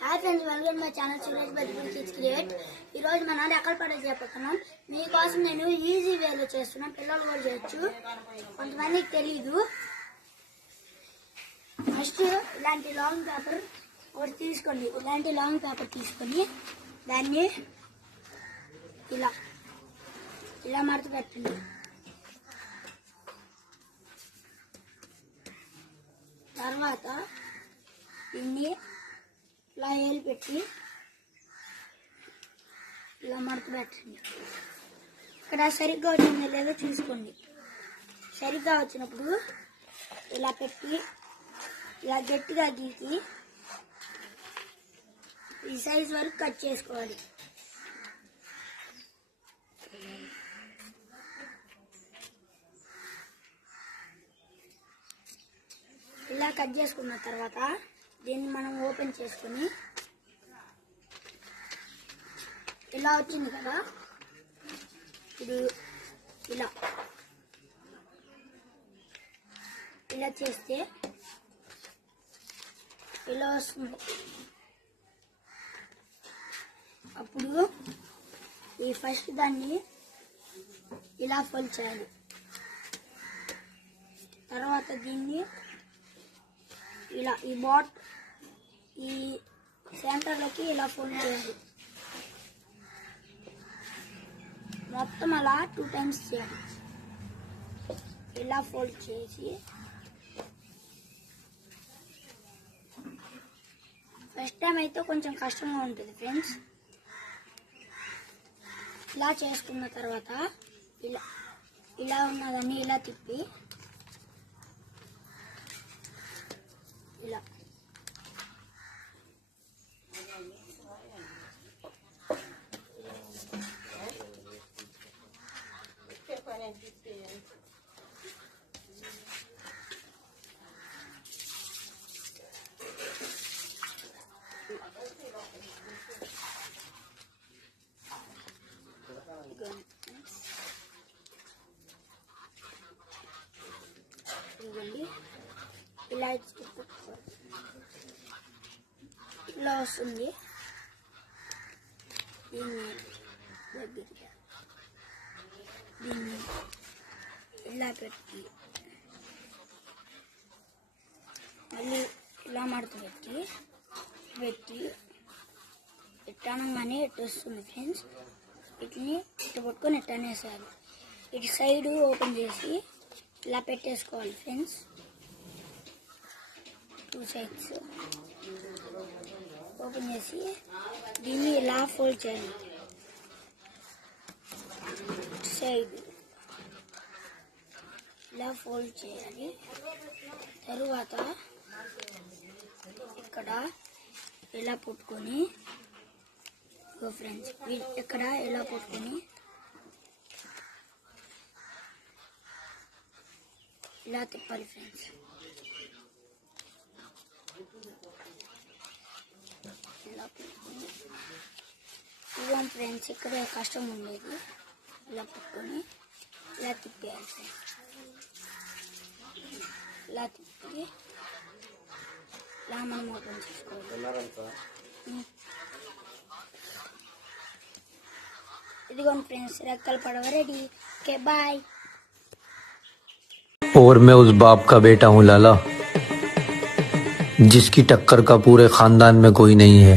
Hi friends, welcome my channel Suresh Badri kids create. ఈ రోజు మన ఎక్కడ పడే చెప్పతున్నాం. మీకోసం నేను ఈజీ వేలో చేస్తున్నాను. పిల్లలు కూడా చేయొచ్చు, కొంతమందికి తెలీదు. ఫస్ట్ ఇలాంటి లాంగ్ పేపర్ ఒకటి తీసుకోండి. ఇలాంటి లాంగ్ పేపర్ తీసుకొని దాన్ని ఇలా ఇలా మడత పెట్టండి. తర్వాత దీన్ని ఇలా ఏలు పెట్టి ఇలా మడత పెట్టండి. ఇక్కడ సరిగ్గా వచ్చిందో లేదో చూసుకోండి. సరిగ్గా వచ్చినప్పుడు ఇలా పెట్టి ఇలా గట్టిగా గీకి ఈ సైజ్ వరకు కట్ చేసుకోవాలి. ఇలా కట్ చేసుకున్న తర్వాత దీన్ని మనం ఓపెన్ చేసుకుని ఇలా వచ్చింది కదా, ఇది ఇలా ఇలా చేస్తే ఇలా వస్తుంది. అప్పుడు ఈ ఫస్ట్ దాన్ని ఇలా ఫోల్డ్ చేయాలి. తర్వాత దీన్ని ఇలా ఈ సెంటర్లోకి ఇలా ఫోల్డ్ చేయాలి. మొత్తం అలా 2 times చేయాలి. ఇలా ఫోల్డ్ చేసి ఫస్ట్ టైం అయితే కొంచెం కష్టంగా ఉంటుంది ఫ్రెండ్స్. ఇలా చేసుకున్న తర్వాత ఇలా ఉన్నదాన్ని ఇలా తిప్పి ఇలా ఇలా ఇలా వస్తుంది. దీన్ని ఇలా పెట్టి మళ్ళీ ఇలా మడత పెట్టి ఎట్టనగానే ఎట్టు వస్తుంది ఫ్రెండ్స్. వీటిని ఇట్లా పట్టుకొని ఎట్టనేసేయాలి. ఇటు సైడ్ ఓపెన్ చేసి ఇలా పెట్టేసుకోవాలి ఫ్రెండ్స్. 2 sides ఓపెన్ చేసి దీన్ని ఇలా ఫోల్డ్ చేయాలి. సైడ్ ఇలా ఫోల్డ్ చేయాలి. తరువాత ఇక్కడ ఇలా పట్టుకొని ఫ్రెండ్స్ ఇక్కడ ఇలా పట్టుకొని ఇలా తిప్పాలి ఫ్రెండ్స్. ఇలా పట్టుకొని ఇవ్వం ఫ్రెండ్స్. ఇక్కడ కష్టం ఉండేది. ఇలా పట్టుకొని ఇలా తిప్పేయాలి ఫ్రెండ్స్. ఇలా తిప్పి ఇలా మనం ఓపెన్ చేసుకోవాలి. ఇదిగోండి ఫ్రెండ్స్, రెక్కల పడవ రెడీ. Okay bye. और मैं उस बाप का बेटा हूँ लाला, जिसकी टक्कर का पूरे खानदान में कोई नहीं है.